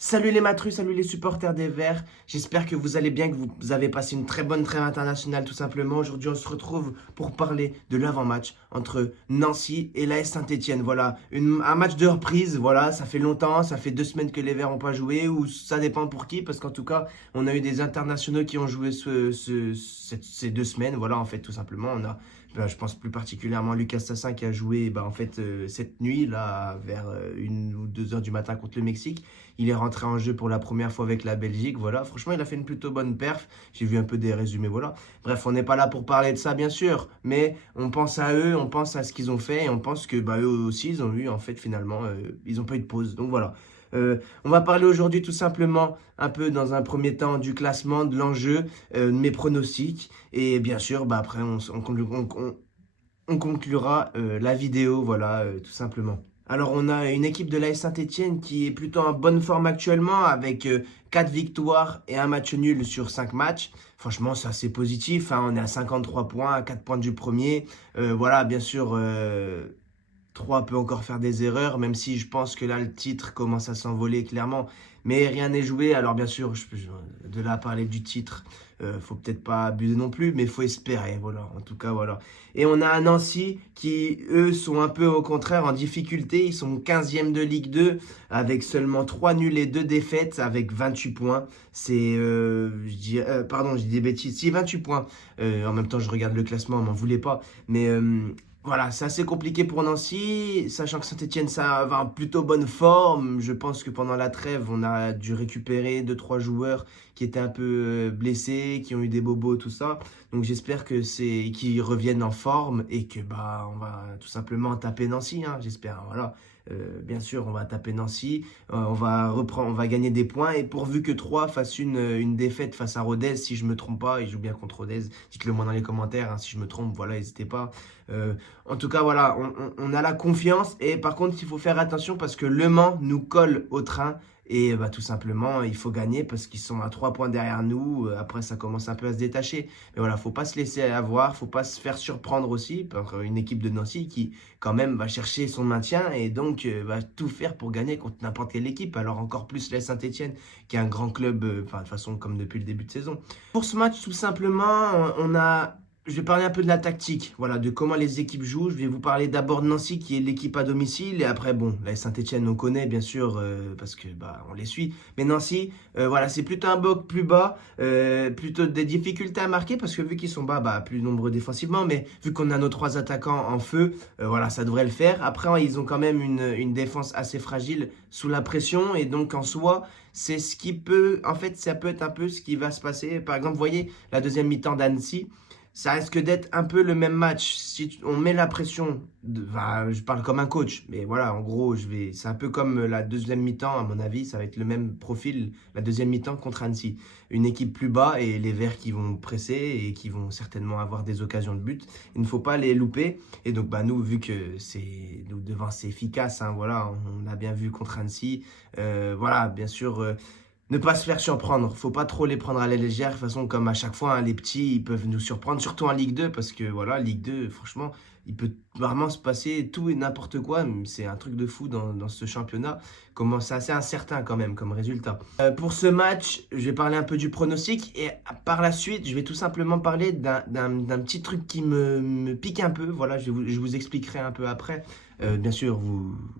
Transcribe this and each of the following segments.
Salut les matrus, salut les supporters des Verts. J'espère que vous allez bien, que vous avez passé une très bonne trêve internationale tout simplement. Aujourd'hui, on se retrouve pour parler de l'avant-match entre Nancy et l'AS Saint-Etienne. Voilà, un match de reprise. Voilà, ça fait longtemps, ça fait 2 semaines que les Verts n'ont pas joué, ou ça dépend pour qui, parce qu'en tout cas, on a eu des internationaux qui ont joué ces 2 semaines. Voilà, en fait, tout simplement, on a. Je pense plus particulièrement à Lucas Tassin qui a joué cette nuit, là, vers 1 ou 2 heures du matin contre le Mexique. Il est rentré en jeu pour la première fois avec la Belgique. Voilà, franchement, il a fait une plutôt bonne perf. J'ai vu un peu des résumés, voilà. Bref, on n'est pas là pour parler de ça, bien sûr, mais on pense à eux, on pense à ce qu'ils ont fait et on pense que eux aussi, ils ont eu, en fait, finalement, ils n'ont pas eu de pause. Donc voilà. On va parler aujourd'hui tout simplement un peu dans un premier temps du classement, de l'enjeu, de mes pronostics et bien sûr, après on conclura la vidéo, voilà, tout simplement. Alors, on a une équipe de l'AS Saint-Etienne qui est plutôt en bonne forme actuellement avec 4 victoires et un match nul sur 5 matchs. Franchement, c'est assez positif, hein. On est à 53 points, à 4 points du premier. Voilà, bien sûr, 3 peut encore faire des erreurs, même si je pense que là, le titre commence à s'envoler clairement. Mais rien n'est joué. Alors, bien sûr, de là à parler du titre, faut peut-être pas abuser non plus, mais faut espérer. Voilà, en tout cas, voilà. Et on a un Nancy qui, eux, sont un peu au contraire en difficulté. Ils sont 15e de Ligue 2 avec seulement 3 nuls et 2 défaites avec 28 points. C'est, pardon, je dis des bêtises. Si, 28 points. En même temps, je regarde le classement, m'en voulez pas. Mais voilà, c'est assez compliqué pour Nancy, sachant que Saint-Etienne, ça va en plutôt bonne forme. Je pense que pendant la trêve, on a dû récupérer 2, 3 joueurs qui étaient un peu blessés, qui ont eu des bobos, tout ça. Donc j'espère que qu'ils reviennent en forme et que on va tout simplement taper Nancy, hein, j'espère. Voilà. Bien sûr, on va taper Nancy, on va reprendre, on va gagner des points et pourvu que 3 fassent une défaite face à Rodez, si je me trompe pas, ils jouent bien contre Rodez. Dites-le moi dans les commentaires, hein, si je me trompe, voilà, n'hésitez pas. En tout cas, voilà, on a la confiance et par contre, il faut faire attention parce que Le Mans nous colle au train et tout simplement, il faut gagner parce qu'ils sont à 3 points derrière nous. Après, ça commence un peu à se détacher. Mais voilà, faut pas se laisser avoir, faut pas se faire surprendre aussi par une équipe de Nancy qui, quand même, va chercher son maintien et donc va tout faire pour gagner contre n'importe quelle équipe. Alors encore plus la Saint-Etienne, qui est un grand club, de toute façon, comme depuis le début de saison. Pour ce match, tout simplement, je vais parler un peu de la tactique, voilà, de comment les équipes jouent. Je vais vous parler d'abord de Nancy, qui est l'équipe à domicile. Et après, bon, la Saint-Etienne, on connaît, bien sûr, parce que on les suit. Mais Nancy, voilà, c'est plutôt un bloc plus bas, plutôt des difficultés à marquer, parce que vu qu'ils sont bas, plus nombreux défensivement, mais vu qu'on a nos 3 attaquants en feu, voilà, ça devrait le faire. Après, ils ont quand même une défense assez fragile sous la pression. Et donc, en soi, c'est ce qui peut, en fait, ça peut être un peu ce qui va se passer. Par exemple, vous voyez, la deuxième mi-temps d'Annecy, ça risque d'être un peu le même match. Si on met la pression, je parle comme un coach, mais voilà, en gros, c'est un peu comme la deuxième mi-temps, à mon avis, ça va être le même profil, la deuxième mi-temps contre Annecy. Une équipe plus bas et les Verts qui vont presser et qui vont certainement avoir des occasions de but. Il ne faut pas les louper. Et donc, nous, vu que nous devant c'est efficace, hein, voilà, on a bien vu contre Annecy. Voilà, bien sûr. Ne pas se faire surprendre, faut pas trop les prendre à la légère. De toute façon, comme à chaque fois, hein, les petits, ils peuvent nous surprendre, surtout en Ligue 2, parce que voilà, Ligue 2, franchement, il peut vraiment se passer tout et n'importe quoi. C'est un truc de fou dans ce championnat. Comment c'est assez incertain quand même comme résultat. Pour ce match, je vais parler un peu du pronostic et par la suite, je vais tout simplement parler d'un petit truc qui me pique un peu. Voilà, je vous expliquerai un peu après. Bien sûr,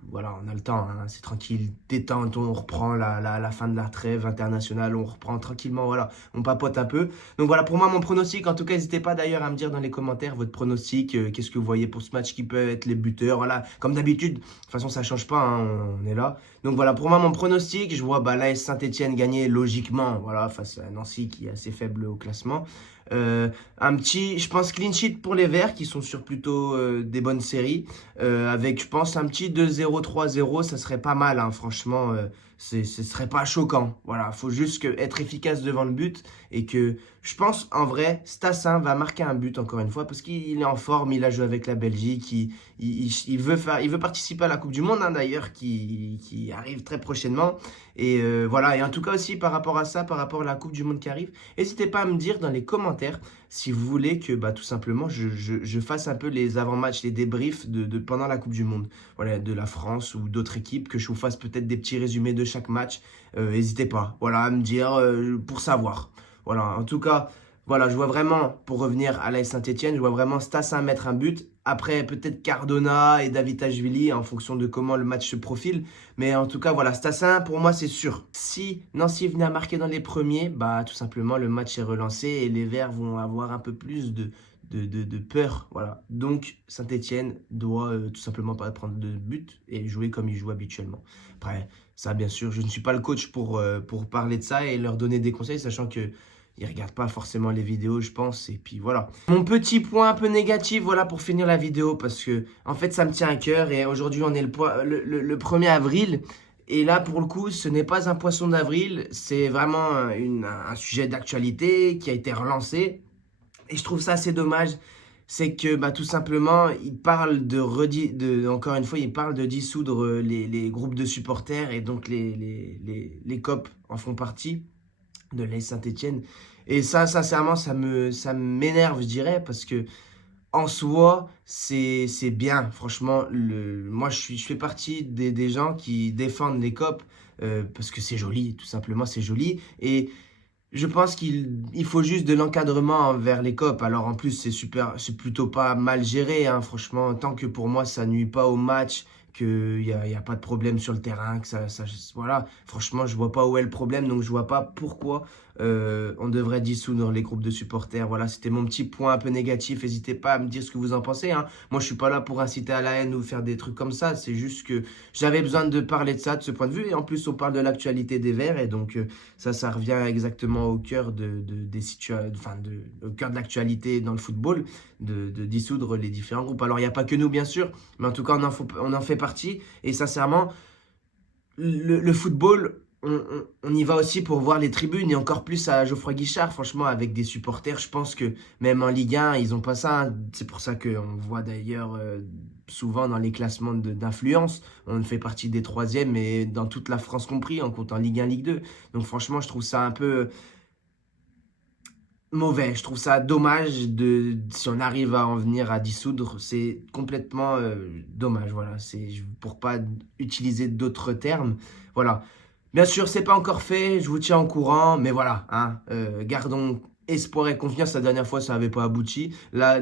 voilà, on a le temps, hein, c'est tranquille, détente, on reprend la fin de la trêve internationale, on reprend tranquillement, voilà, on papote un peu. Donc voilà, pour moi, mon pronostic, en tout cas, n'hésitez pas d'ailleurs à me dire dans les commentaires votre pronostic, qu'est-ce que vous voyez pour ce match qui peut être les buteurs, voilà, comme d'habitude, de toute façon, ça change pas, hein, on est là. Donc voilà, pour moi, mon pronostic, je vois l'AS Saint-Etienne gagner logiquement, voilà, face à Nancy qui est assez faible au classement. Un petit, je pense, clean sheet pour les Verts qui sont sur plutôt des bonnes séries. Avec, je pense, un petit 2-0, 3-0, ça serait pas mal, hein, franchement. Ce serait pas choquant. Voilà, faut juste être efficace devant le but et que je pense en vrai, Stassin va marquer un but encore une fois parce qu'il est en forme, il a joué avec la Belgique, il veut participer à la Coupe du Monde, hein, d'ailleurs qui arrive très prochainement. Et voilà, et en tout cas aussi par rapport à ça, par rapport à la Coupe du Monde qui arrive, n'hésitez pas à me dire dans les commentaires si vous voulez que tout simplement je fasse un peu les avant-matchs, les débriefs pendant la Coupe du Monde, voilà, de la France ou d'autres équipes, que je vous fasse peut-être des petits résumés de chaque match. N'hésitez pas, voilà, à me dire pour savoir. Voilà, en tout cas, voilà, je vois vraiment, pour revenir à l'AS Saint-Etienne, je vois vraiment Stassin mettre un but. Après, peut-être Cardona et Davitashvili, en fonction de comment le match se profile. Mais en tout cas, voilà, Stassin, pour moi, c'est sûr. Si Nancy venait à marquer dans les premiers, tout simplement, le match est relancé et les Verts vont avoir un peu plus de peur. Voilà. Donc, Saint-Etienne doit tout simplement pas prendre de but et jouer comme il joue habituellement. Après, ça, bien sûr, je ne suis pas le coach pour parler de ça et leur donner des conseils, sachant que ils ne regardent pas forcément les vidéos, je pense. Et puis voilà. Mon petit point un peu négatif, voilà, pour finir la vidéo, parce que en fait, ça me tient à cœur. Et aujourd'hui, on est le 1er avril. Et là, pour le coup, ce n'est pas un poisson d'avril. C'est vraiment un sujet d'actualité qui a été relancé. Et je trouve ça assez dommage. C'est que tout simplement, il parle encore une fois, il parle de dissoudre les groupes de supporters. Et donc, les COP en font partie de l'AS Saint-Etienne. Et ça, sincèrement, ça m'énerve, je dirais, parce que en soi, c'est bien. Franchement, moi, je fais partie des gens qui défendent les COP parce que c'est joli, tout simplement, c'est joli. Et je pense qu'il faut juste de l'encadrement envers les COP. Alors en plus, c'est plutôt pas mal géré, hein, franchement, tant que pour moi, ça nuit pas au match, qu'il y a pas de problème sur le terrain, que voilà. Franchement, je vois pas où est le problème, donc je vois pas pourquoi on devrait dissoudre les groupes de supporters. Voilà, c'était mon petit point un peu négatif. N'hésitez pas à me dire ce que vous en pensez, hein. Moi, je suis pas là pour inciter à la haine ou faire des trucs comme ça. C'est juste que j'avais besoin de parler de ça, de ce point de vue. Et en plus, on parle de l'actualité des Verts. Et donc, ça revient exactement au cœur des situations, au cœur de l'actualité dans le football, de dissoudre les différents groupes. Alors, il n'y a pas que nous, bien sûr, mais en tout cas, on en fait partie. Et sincèrement, le football, on y va aussi pour voir les tribunes et encore plus à Geoffroy Guichard, franchement, avec des supporters. Je pense que même en Ligue 1, ils n'ont pas ça, hein. C'est pour ça qu'on voit d'ailleurs souvent dans les classements d'influence, on fait partie des 3e et dans toute la France compris, en comptant Ligue 1, Ligue 2. Donc franchement, je trouve ça un peu mauvais. Je trouve ça dommage si on arrive à en venir à dissoudre, c'est complètement dommage. Voilà, c'est pour pas utiliser d'autres termes. Voilà. Bien sûr, c'est pas encore fait, je vous tiens au courant, mais voilà, hein, gardons espoir et confiance. La dernière fois, ça n'avait pas abouti. Là,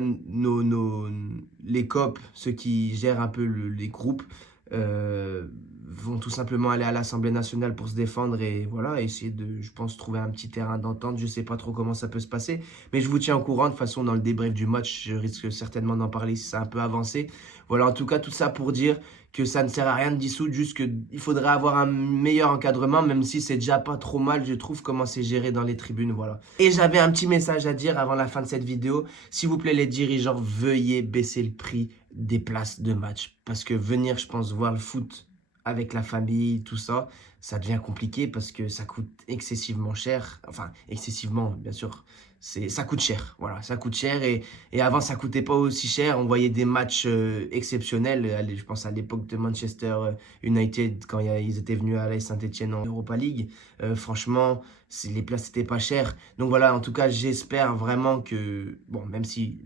les COP, ceux qui gèrent un peu les groupes, vont tout simplement aller à l'Assemblée nationale pour se défendre et voilà, essayer de, je pense, trouver un petit terrain d'entente. Je sais pas trop comment ça peut se passer, mais je vous tiens au courant. De toute façon, dans le débrief du match, je risque certainement d'en parler si ça a un peu avancé. Voilà, en tout cas, tout ça pour dire que ça ne sert à rien de dissoudre, juste qu'il faudrait avoir un meilleur encadrement, même si c'est déjà pas trop mal, je trouve, comment c'est géré dans les tribunes, voilà. Et j'avais un petit message à dire avant la fin de cette vidéo. S'il vous plaît, les dirigeants, veuillez baisser le prix des places de match, parce que venir, je pense, voir le foot avec la famille, tout ça, ça devient compliqué parce que ça coûte excessivement cher. Enfin, excessivement, bien sûr, ça coûte cher. Voilà, ça coûte cher et avant, ça coûtait pas aussi cher. On voyait des matchs exceptionnels. Je pense à l'époque de Manchester United, quand ils étaient venus à l'AS Saint-Etienne en Europa League. Franchement, les places n'étaient pas chères. Donc voilà, en tout cas, j'espère vraiment que, bon, même si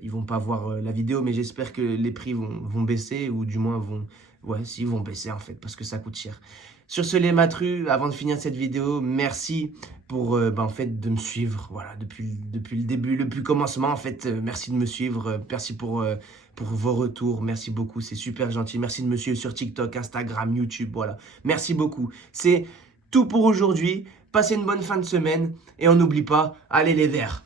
ils vont pas voir la vidéo, mais j'espère que les prix vont baisser ou du moins ils vont baisser en fait parce que ça coûte cher. Sur ce, les matrus, avant de finir cette vidéo, merci pour en fait de me suivre. Voilà, depuis le début, depuis le commencement en fait, merci de me suivre, merci pour vos retours, merci beaucoup, c'est super gentil. Merci de me suivre sur TikTok, Instagram, YouTube, voilà. Merci beaucoup. C'est tout pour aujourd'hui. Passez une bonne fin de semaine et on n'oublie pas, allez les Verts.